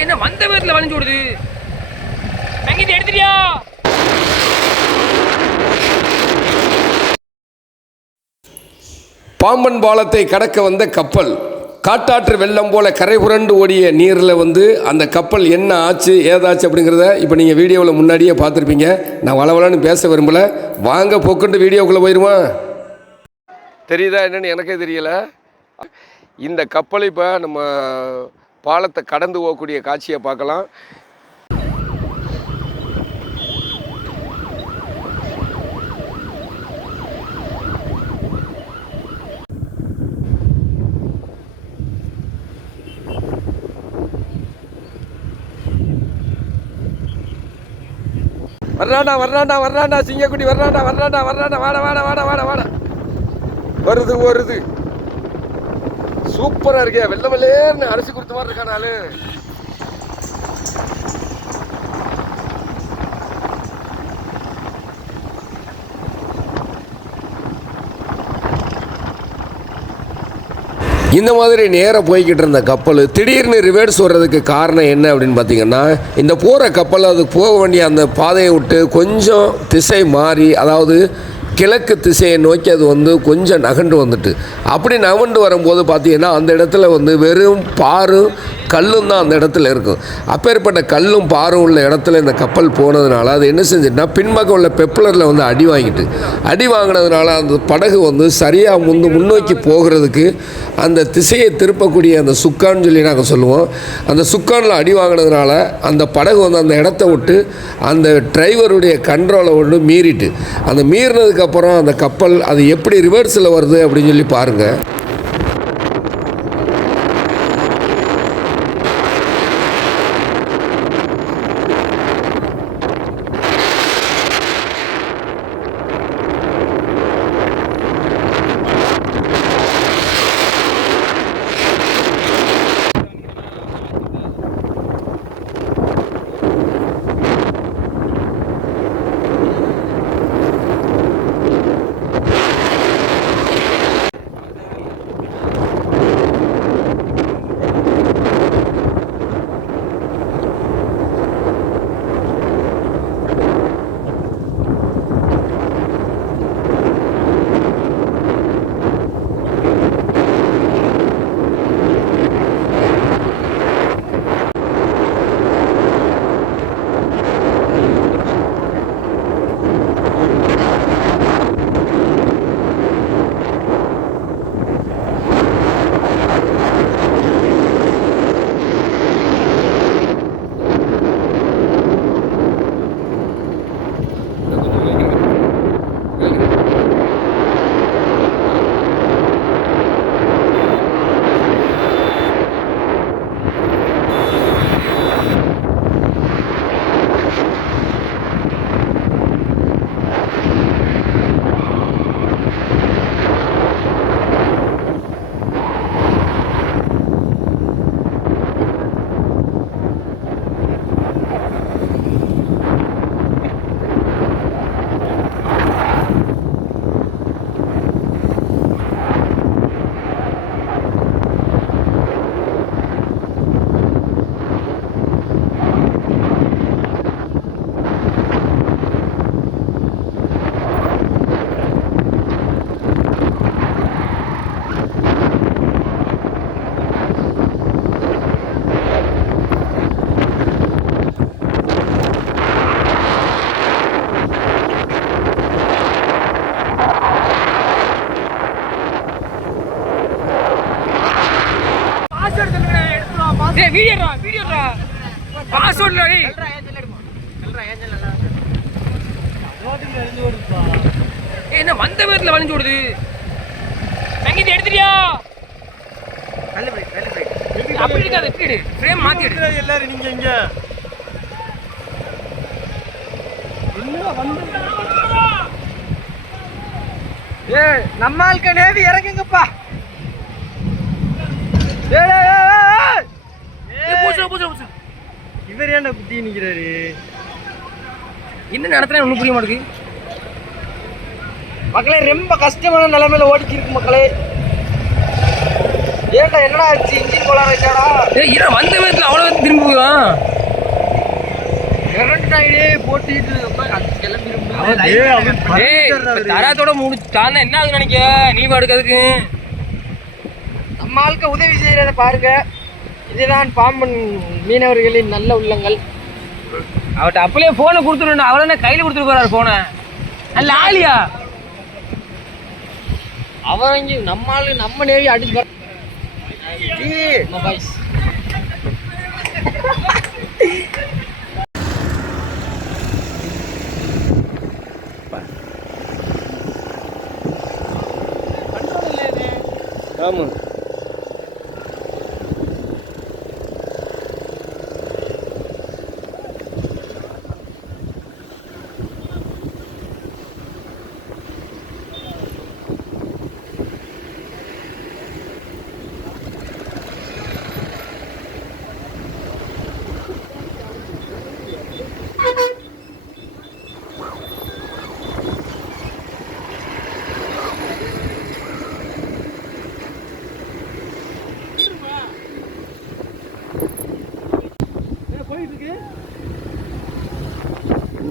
என்ன வந்த விதத்துல வளைஞ்சு விடுது சங்கீத எடுத்துட்டியா? பாம்பன் பாலத்தை கடக்க வந்த கப்பல் காட்டாற்று வெள்ளம் போல கரை புரண்டு ஓடிய நீரில் வந்து அந்த கப்பல் என்ன ஆச்சு ஏதாச்சு அப்படிங்கிறத இப்போ நீங்கள் வீடியோவில் முன்னாடியே பார்த்துருப்பீங்க. நான் வளவலன்னு பேச விரும்பல. வாங்க போக்குண்டு வீடியோக்குள்ளே போயிடுவான் தெரியுதா என்னன்னு எனக்கே தெரியல. இந்த கப்பல் இப்போ நம்ம பாலத்தை கடந்து போகக்கூடிய காட்சியை பார்க்கலாம். வர்றாண்டா வர்றாண்டா வர்றாண்டா சிங்கக்குடி வர்றாண்டா வர்றாண்டா வர்றாண்டா வாட வாட வாட வாட வாட. வருது வருது. சூப்பரா இருக்கே. வெள்ள வெள்ளேன்னு அரிசி கொடுத்த மாதிரி இருக்கா ஆளு இந்த மாதிரி நேராக போய்கிட்டு இருந்த கப்பல் திடீர்னு ரிவேர்ஸ் வர்றதுக்கு காரணம் என்ன அப்படின்னு பார்த்தீங்கன்னா இந்த போகிற கப்பல் அது போக வேண்டிய அந்த பாதையை விட்டு கொஞ்சம் திசை மாறி அதாவது கிழக்கு திசையை நோக்கி அது வந்து கொஞ்சம் நகண்டு வந்துட்டு. அப்படி நகண்டு வரும்போது பார்த்தீங்கன்னா அந்த இடத்துல வந்து வெறும் பாரும் கல்லும் தான் அந்த இடத்துல இருக்கும். அப்பேற்பட்ட கல்லும் பாரும் உள்ள இடத்துல இந்த கப்பல் போனதுனால அது என்ன செஞ்சுட்டுனா பின்பக்கம் உள்ள பெப்ளரில் வந்து அடி வாங்கிட்டு. அடி வாங்கினதுனால அந்த படகு வந்து சரியாக முந்து முன்னோக்கி போகிறதுக்கு அந்த திசையை திருப்பக்கூடிய அந்த சுக்கான்னு சொல்லி நாங்கள் சொல்லுவோம். அந்த சுக்கானில் அடி வாங்கினதுனால அந்த படகு வந்து அந்த இடத்த விட்டு அந்த டிரைவருடைய கண்ட்ரோலை ஒன்று மீறிட்டு. அந்த அப்புறம் அந்த கப்பல் அது எப்படி ரிவர்ஸில் வருது அப்படின்னு சொல்லி பாருங்கள் வீடியோடா வீடியோடா. பாஸ்வேர்ட்ல டேய். ஏய், என்ன வந்த விதத்துல வளைஞ்சு விடுது சங்கீத எடுத்துட்டியா? அப்படி இருக்காது எப்படி ஃப்ரேம் மாத்தி எடு. எல்லாரும் நீங்க இங்க ஏய் நம்ம நேவி இறங்குங்கப்பா. ஏய், பூசுடா. இவர் ஏன்டா குத்தி நிக்கிறாரு? என்ன நடத்துறேன் ஒன்றும் புரிய மாட்டேங்குது. மக்களே ரொம்ப கஷ்டமான நிலைமையில ஓடிச்சு இருக்கு மக்களே. ஏன்டா என்னடா ஆச்சு? இன்ஜின் கோளாறு ஆயிட்டாடா. ஏய் இரு வந்த விதத்தில் அவ்வளோ திரும்பி போயிடும் இரண்டு நாயிடே போட்டிட்டு கிளம்பி தராத்தோட முடிச்சு தானே என்ன ஆகுது நினைக்க நீ பாடுக்கிறதுக்கு நம்ம ஆளுக்கு உதவி செய்யறத பாருங்க. இதுதான் பாம்பன் மீனவர்களின் நல்ல உள்ளங்கள். அவர்கிட்ட அப்படியே ஃபோனை கொடுத்துருண்டா அவர் என்ன கையில் கொடுத்துட்டு போறாரு ஃபோனை அல்ல ஆலியா அவங்க நம்ம ஆளு நம்ம நேவி அடிச்சு பாய்ஸ் ஆமாம்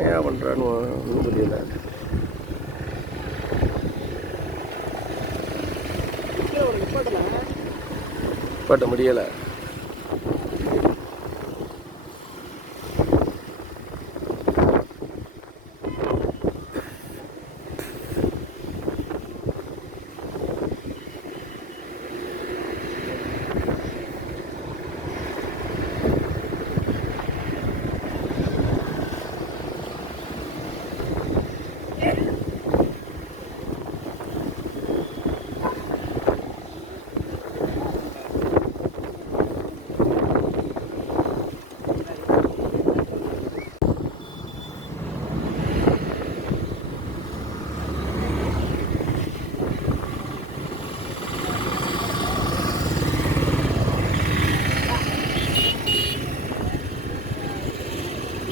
என்னையா பண்ணுறான்னு ஒன்றும் புரியல. நிப்பாட்ட முடியலை.